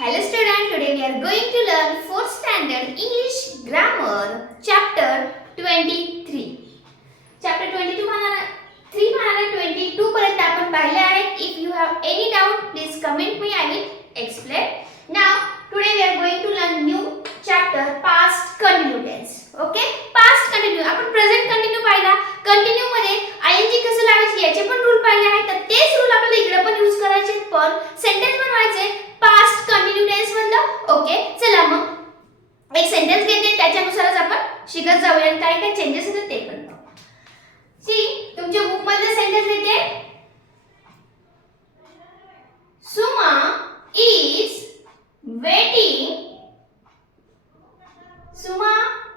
Hello student, today we are going to learn 4th standard English grammar chapter 23. Chapter 22 3 22 पर्यंत आपण पाहिले आहे. If you have any doubt please comment me, I will explain. Now today we are going to learn new chapter past continuous tense. Okay, past continuous आपण present continuous पाहिला. Continue मध्ये ing कसं लावायचे याचे पण रूल पाहिले आहेत. तर तेच रूल आपल्याला इकडे पण यूज करायचे पण सेंटेन्स बनवायचे पास्ट कंटिन्यू टेन्स मधलं. ओके, चला मग एक सेंटेन्स घेते त्याच्यानुसारच आपण शिकत जाऊया आणि काय काय चेंजेस होतात ते पण पाहू. सी तुमच्या बुक मधलं सेंटेन्स घेते. Suma is waiting. Suma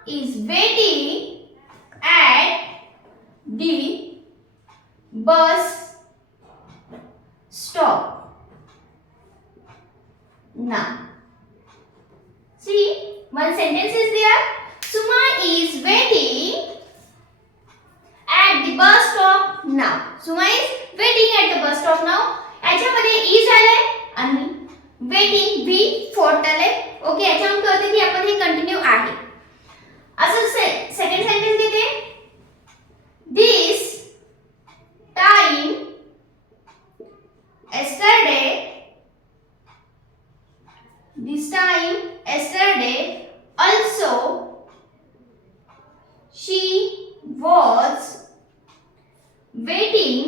is waiting at the bus stop. Now, see, one sentence is there. Suma is waiting at the bus stop now. Suma is waiting at the bus stop now. याच्यामध्ये is आले आणि waiting v fourth आले. Okay, याच्यामध्ये कळते की आपण हे continue आहे. असं सेकंड सेंटेन्स घेते. This time yesterday also she was waiting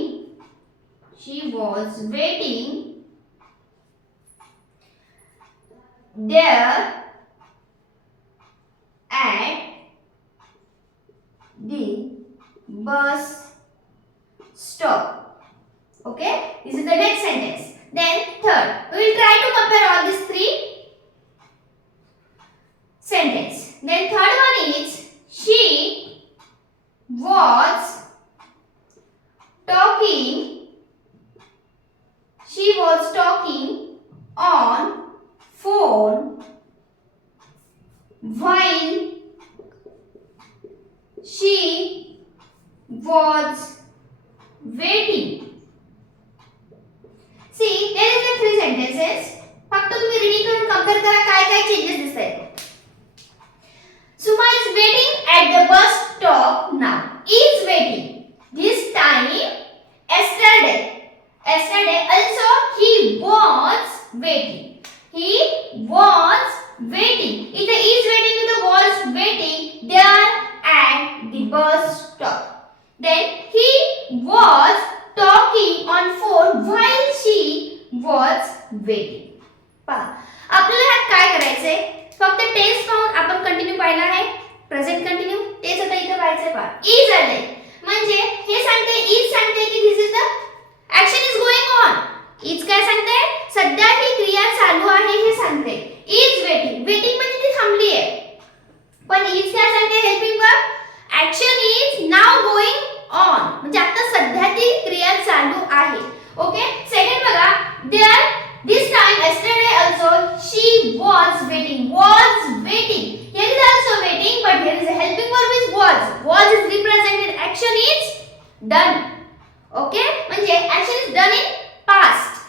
there at the bus stop. Okay, this is the next sentence. Then third, we will try to compare all these three sentence. Then third one is she was talking on phone while she was waiting. See, there is the three sentences. फक्त तुम्ही reading करून compare करा काय काय changes दिसतात. Suma is waiting at the bus stop now. Is waiting. This time yesterday also he was waiting. Either is waiting with the was waiting there at the bus stop. Then he was talking on phone while she was waiting. पहा, आपल्याला ह्यात काय करायचंय? फक्त tense पाहून आपण continue पाहिला आहे. प्रेझेंट कंटिन्यू तेच आता इथे पाहायचंय. पहा, इज आले म्हणजे हे सांगते इज सांगते की this is the action is going on. Is काय सांगते? सध्या ही क्रिया चालू आहे हे सांगते. इज वेटिंग म्हणजे ती थांबली आहे. पण इज काय सांगते? Helping verb. Action is now going on म्हणजे आता सध्या ती क्रिया चालू आहे. ओके, सेकंड बघा. There this time yesterday also she was waiting. Here is also waiting but here is a helping verb is was is represented. Action is done. Okay, म्हणजे action is done in past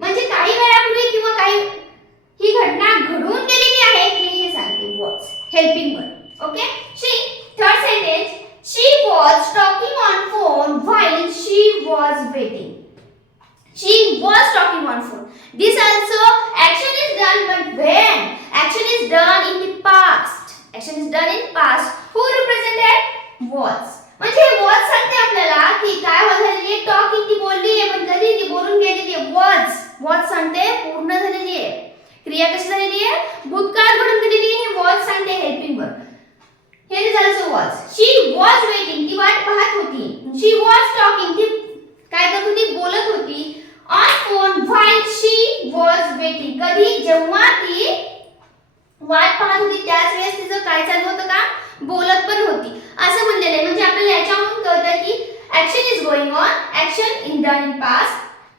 म्हणजे काही वेळापूर्वी किंवा काही ही घटना घडून गेलेली आहे हे सांगते was helping verb. Okay, see third sentence. She was talking on phone while she was waiting. She was talking on phone. This also action is done but when? Action is done in the past. Who represented? Was. म्हणजे was सांगते आपल्याला की काय झालेली आहे. Talking ती बोलली आहे पण कधी ती बोलून गेलेली आहे. was सांगते पूर्ण झालेली आहे. क्रिया कशी झालेली आहे? भूतकाळ घडून गेलेली आहे. was सांगते helping verb. Here is also was. She was waiting. ती वाट पाहत होती. She was talking. ती काय करत होती? बोलत होती. On phone while she was waiting. कधी? जेव्हा ती वाट पाहत होती त्याच वेळेस तिचं काय चालू होतं का? बोलत पण होती. असं म्हणलेलं आहे. म्हणजे आपल्याला याच्यावरून कळतं की action is going on. Action in done in past.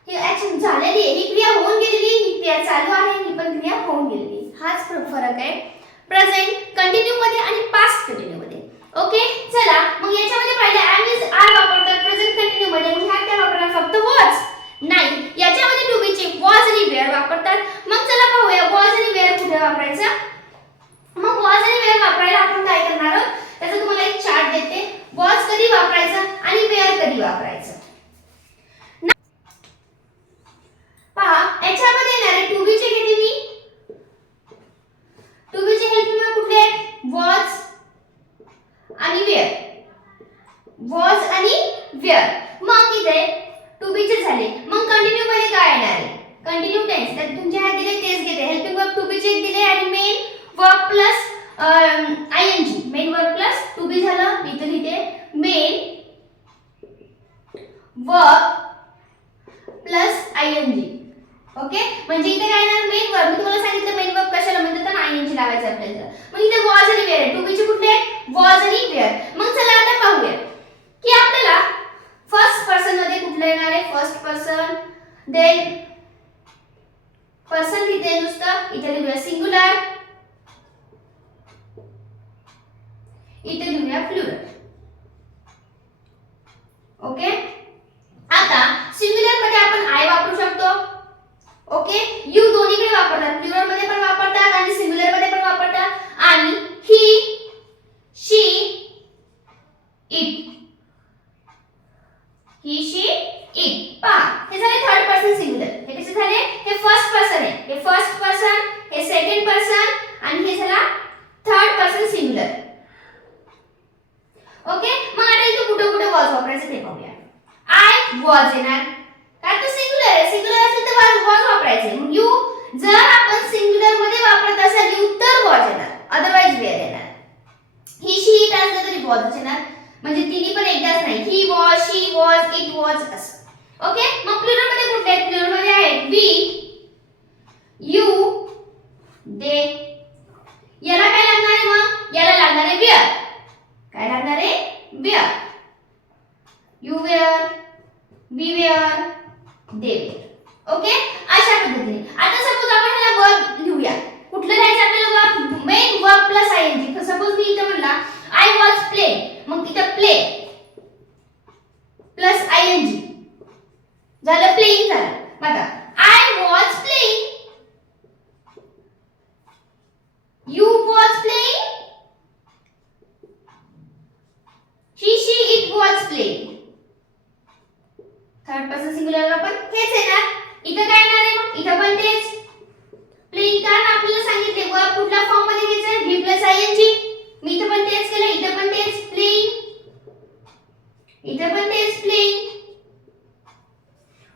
He action झालेली आहे. ही क्रिया होऊन गेलेली आहे. ही क्रिया चालू आहे. ही पण क्रिया होऊन गेलेली आहे. हाच फरक आहे प्रेझेंट कंटिन्यू मध्ये आणि पास्ट कंटिन्यू मध्ये. ओके, चला मग याच्यामध्ये पाहिलं am is are वापरतात प्रेझेंट कंटिन्यू मध्ये. मग ह्यात काय वापरणार? फक्त was नाही. याच्यामध्ये to be चे was आणि where वापरतात. मग चला पाहूया was झाले. मग कंटिन्यू मध्ये काय येणार आहे? Continue tense. तर तुमच्या ह्यात दिले तेच घेते. Helping verb to be check दिले आणि main verb plus ING. Main verb plus to be झालं. इथे लिहिते main verb plus ING. Okay, म्हणजे इथे काय येणार? Main verb. मी तुम्हाला सांगितलं मेन वर्ब कशाला म्हणतात तर आयएनजी लावायचं आपल्याला. मग इथे वॉज आणि वेअर आहे. टू बी चे कुठले? वॉज आणि वेअर. मग चला आता पाहूया की आपल्याला फर्स्ट पर्सन मध्ये कुठलं येणार आहे? First person. देन पर्सन तिथे नुसतं इथे लिहूया सिंगुलर, इथे लिहूया प्लुरल. ओके, आता सिंगुलर मध्ये आपण आय वापरू शकतो. ओके, यू दोन्हीकडे वापरतात. प्लुरल मध्ये पण वापरतात आणि सिंगुलर मध्ये पण वापरतात. आणि ही, she, it. He, she, it. पहा, हे झाले थर्ड पर्सन सिंगुलर. हे कसे झाले? हे फर्स्ट पर्सन आहे. हे फर्स्ट पर्सन, हे सेकंड पर्सन आणि हे झाला थर्ड पर्सन सिंगुलर. ओके, मग आता इथे कुठे कुठे वॉज वापरायचं ते पाहूया. आय वॉज येणार. काय तर सिंगुलर आहे. सिंगुलर असेल तर वॉज वापरायचे. मग यू जर आपण सिंगुलर मध्ये वापरत असाल यू तर वॉज येणार, अदरवाइज वेअर येणार. ही, शी, इट असलं तरी वॉज येणार. म्हणजे तिन्ही पण एकदाच नाही. He was, she was, it was असं. ओके, मग प्लुरल मध्ये कुठले आहेत? प्लुरल मध्ये आहेत वी, यू, दे. याला काय लागणार आहे? मग याला लागणार आहे वेअर. काय लागणार आहे? Were. You were, we were, they were. Okay, अशा पद्धतीने. आता सपोज आपण ह्याला वर्ब लिहूया. कुठलं लिहायचं आपल्याला verb? Main verb plus ING. Suppose मी इथे म्हणला आय वॉज प्ले, मग इथं प्ले प्लस आयएनजी झालं प्लेइंग झालं. आता I was playing, you was playing, he, she, it was playing. Third person सिंगुलरला पण हेच येणार. इथं काय येणार आहे? मग इथं पण तेच प्लेइंग. कारण आपल्याला सांगितले वर्ब कुठल्या फॉर्म मध्ये घ्यायचा आहे? V plus आयएनजी. मी इथं पण तेच केलं. इथं पण तेच प्लेइंग, इथं पण तेच प्लेइंग.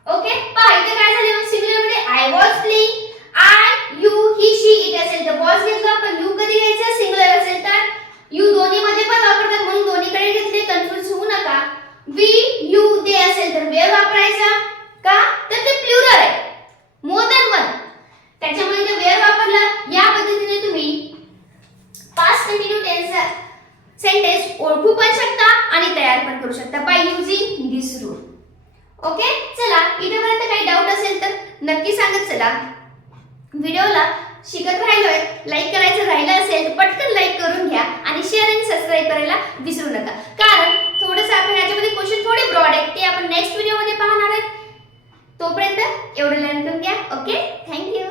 ओके, पहा इथे काय झाले? मग सिंगुलर मध्ये I was playing. I, you, he, she, it असेल तर वॉज घेतला. पण यू कधी घ्यायचा? सिंगुलर असेल तर. यू दोन्ही मध्ये पण वापरतात म्हणून दोन्हीकडे घेतले. कन्फ्युज होऊ नका. वी, यू, दे असेल तर वेअर वापरायचा. का? तर ते प्लुरल आहे. More than one. त्याच्यामुळे ते वेअर वापरलं. या पद्धतीने तुम्ही पास्ट कंटिन्यू टेन्स सेंटेन्स ओळखू पण शकता आणि तयार पण करू शकता by using this rule. Okay, चला इथेपर्यंत काही डाऊट असेल तर नक्की सांगत चला. व्हिडिओला शिकत राहिलोय, लाईक करायचं राहिलं असेल तर पटकन लाईक करून घ्या आणि शेअर आणि सबस्क्राईब करायला विसरू नका. कारण थोडंसं आपण याच्यामध्ये क्वेश्चन थोडे ब्रॉड आहेत ते आपण नेक्स्ट व्हिडिओमध्ये पाहणार आहेत. तोपर्यंत एवढं लर्न करून घ्या. Okay, thank you.